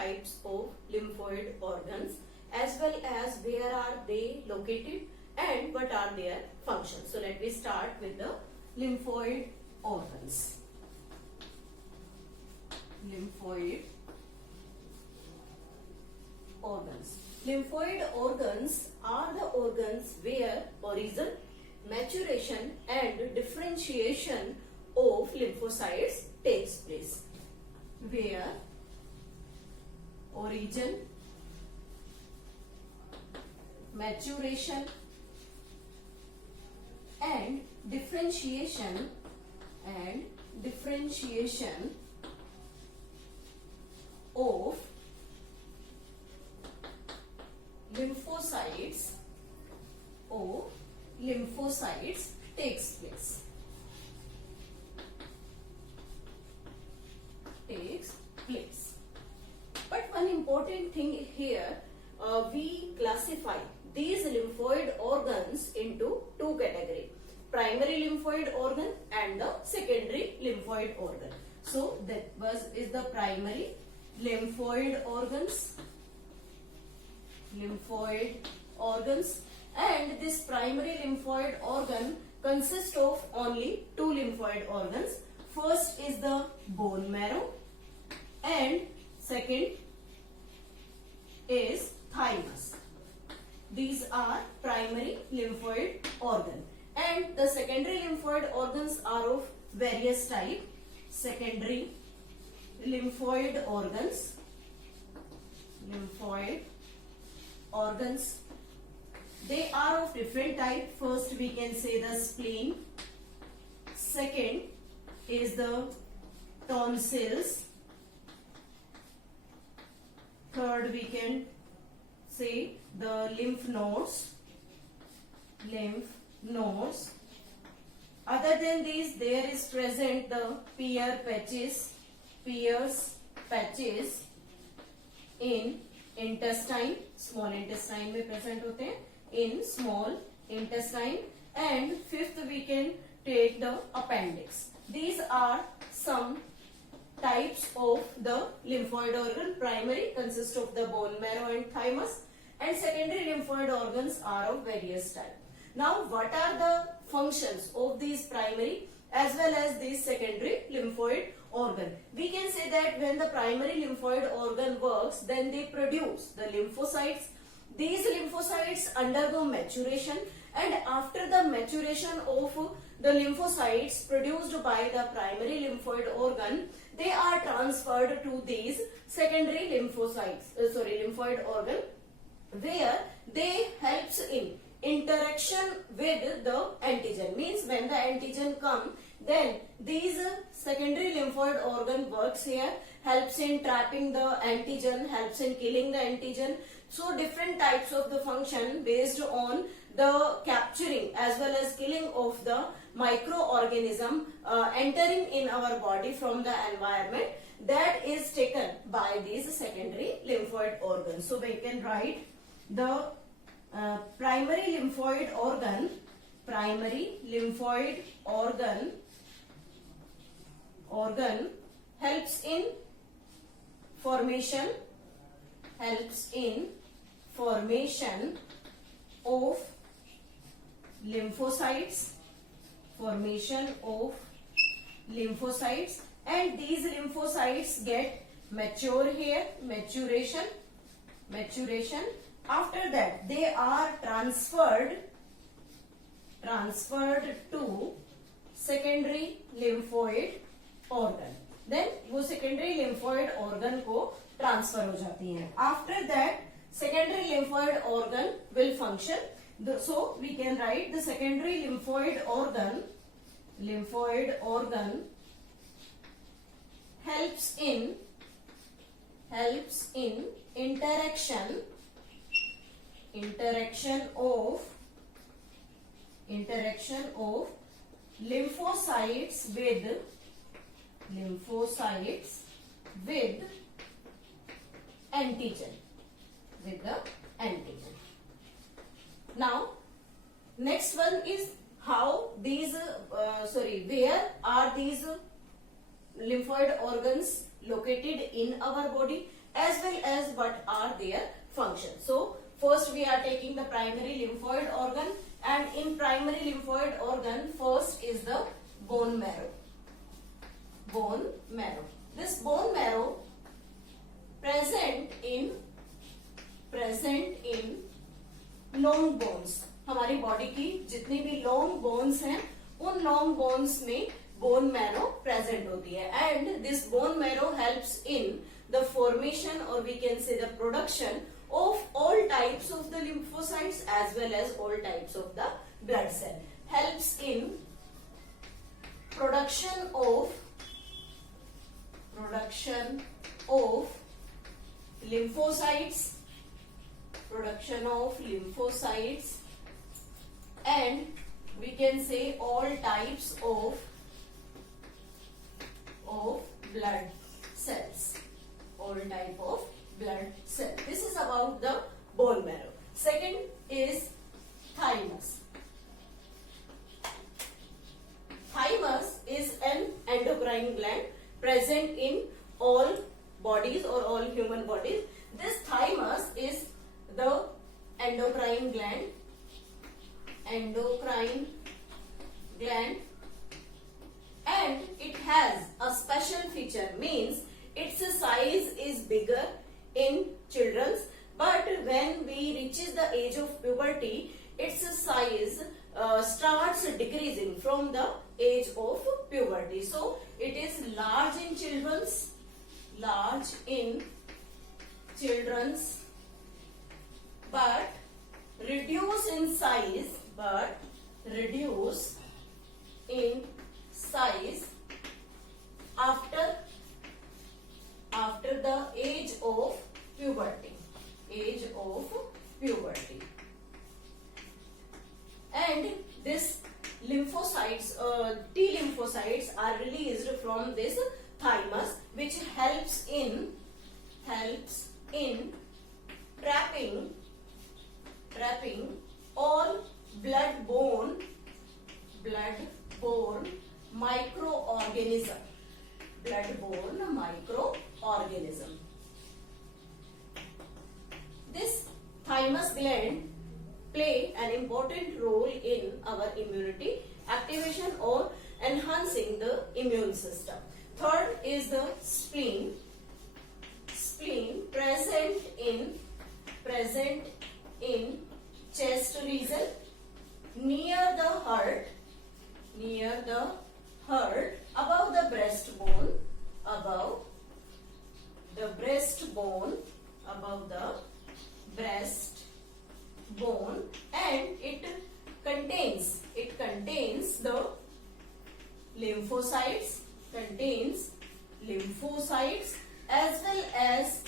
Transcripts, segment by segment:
types of lymphoid organs as well as where are they located and what are their functions. So let me start with the lymphoid organs. Lymphoid organs. Lymphoid organs are the organs where origin, maturation and differentiation of lymphocytes takes place. Where origin, maturation and differentiation of lymphocytes takes place. But one important thing here, we classify these lymphoid organs into two categories: primary lymphoid organ and the secondary lymphoid organ. So that is the primary lymphoid organs. And this primary lymphoid organ consists of only two lymphoid organs. First is the bone marrow and second is thymus. These are primary lymphoid organ, and the secondary lymphoid organs are of various type. Secondary lymphoid organs. They are of different type. First we can say the spleen. Second is the tonsils. Third we can say the lymph nodes. Other than these, there is present the Peyer's patches in intestine. Small intestine में present होते हैं, in small intestine. And fifth we can take the appendix. These are some types of the lymphoid organ. Primary consists of the bone marrow and thymus, and secondary lymphoid organs are of various types. Now, what are the functions of these primary as well as these secondary lymphoid organ? We can say that when the primary lymphoid organ works, then they produce the lymphocytes. These lymphocytes undergo maturation, and after the maturation of the lymphocytes produced by the primary lymphoid organ, they are transferred to these secondary lymphoid organ, where they helps in interaction with the antigen. Means when the antigen come, then these secondary lymphoid organ works here, helps in trapping the antigen, helps in killing the antigen. So different types of the function based on the capturing as well as killing of the microorganism entering in our body from the environment, that is taken by these secondary lymphoid organs. So we can write the primary lymphoid organ helps in formation of lymphocytes, and these lymphocytes get mature here, maturation. After that they are transferred to secondary lymphoid organ. Then वो secondary lymphoid organ को transfer हो जाती हैं. After that secondary lymphoid organ will function. So we can write the secondary lymphoid organ helps in interaction of lymphocytes with antigen. Now next one is how these where are these lymphoid organs located in our body. as well as what are their functions. So first we are taking the primary lymphoid organ, and in primary lymphoid organ first is the bone marrow. Bone marrow. This bone marrow present in long bones. हमारी body की जितनी भी long bones हैं उन long bones में bone marrow present होती है, and this bone marrow helps in the formation और we can say the production of all types of the lymphocytes as well as all types of the blood cell. Helps in production of lymphocytes, and we can say all types of blood cells. All type of blood cell. This is about the bone marrow. Second is thymus. Thymus is an endocrine gland present in all bodies or all human bodies. This thymus is the endocrine gland, and it has a special feature, means its size is bigger in children's, but when we reaches the age of puberty, its size starts decreasing from the age of puberty. So it is large in children's, but reduce in size after the age of puberty. And this lymphocytes, T lymphocytes are released from this thymus, which helps in trapping all blood-borne microorganism. This thymus gland play an important role in our immunity activation or enhancing the immune system. Third is the spleen. Present in chest region, near the heart, above the breastbone, and it contains the lymphocytes, as well as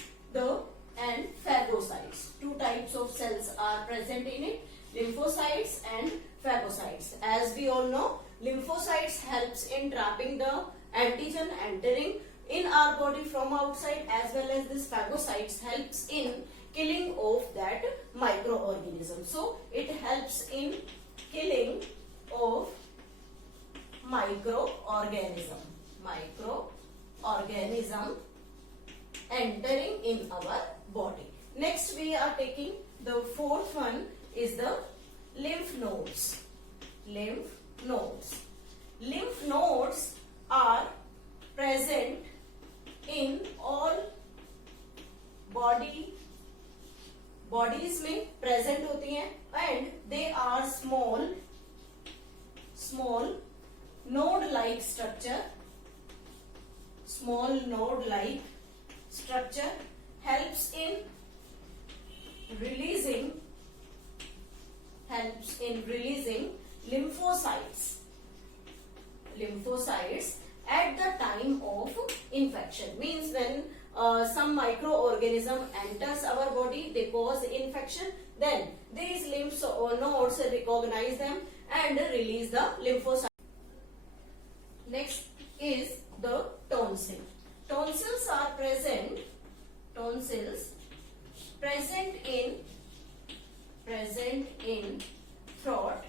and phagocytes. Two types of cells are present in it, lymphocytes and phagocytes. As we all know, lymphocytes helps in trapping the antigen entering in our body from outside, as well as this phagocytes helps in killing of that microorganism. So it helps in killing of microorganism entering in our body. Next we are taking the fourth one is the lymph nodes. Lymph nodes are present in all bodies में present होती हैं, and they are small node-like structure, helps in releasing lymphocytes at the time of infection. Means when some microorganism enters our body, they cause infection, then these lymph nodes recognize them and release the lymphocytes. Next is the tonsil. Tonsils are present in throat,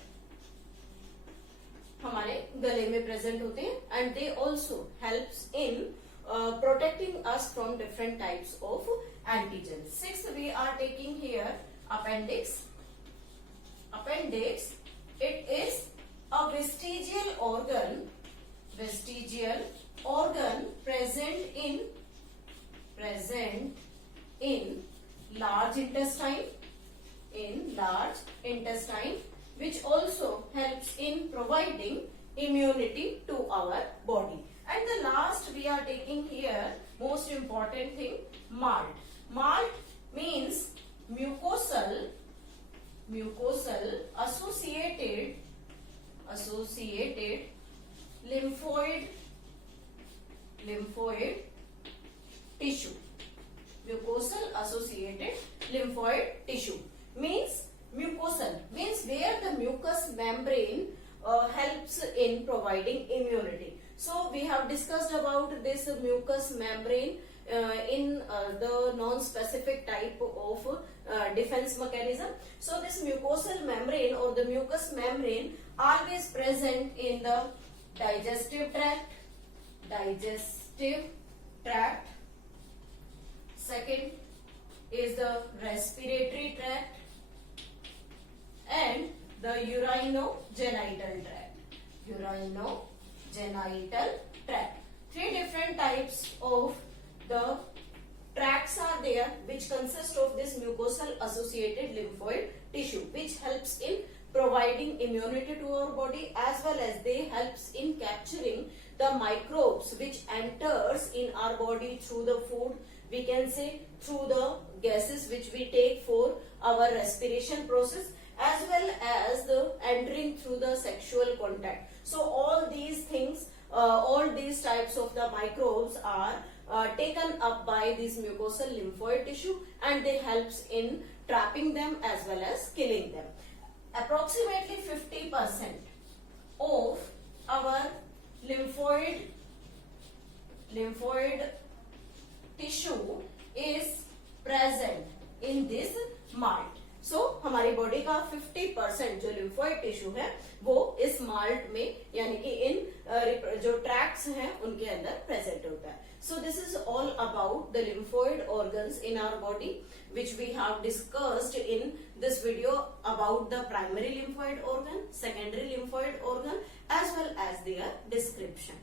हमारे गले में present होते हैं, and they also helps in protecting us from different types of antigen. Sixth, we are taking here appendix. Appendix, it is a vestigial organ present in large intestine, which also helps in providing immunity to our body. And the last we are taking here, most important thing, MALT. MALT means mucosal associated lymphoid tissue. Mucosal associated lymphoid tissue means mucosal means where the mucous membrane helps in providing immunity. So we have discussed about this mucous membrane in the non-specific type of defense mechanism. So this mucosal membrane or the mucous membrane always present in the digestive tract. Second is the respiratory tract and the urinogenital tract. Three different types of the tracts are there which consist of this mucosal associated lymphoid tissue, which helps in providing immunity to our body, as well as they helps in capturing the microbes which enters in our body through the food, we can say through the gases which we take for our respiration process, as well as the entering through the sexual contact. So all these things, all these types of the microbes are taken up by this mucosal lymphoid tissue, and they helps in trapping them as well as killing them. Approximately 50% of our lymphoid tissue is present in this MALT. So हमारी body का 50% जो lymphoid tissue है वो इस malt में यानी कि इन जो ट्रैक्ट्स हैं उनके अंदर प्रेजेंट होता है. So this is all about the lymphoid organs in our body, which we have discussed in this video about the primary lymphoid organ, secondary lymphoid organ, as well as their description.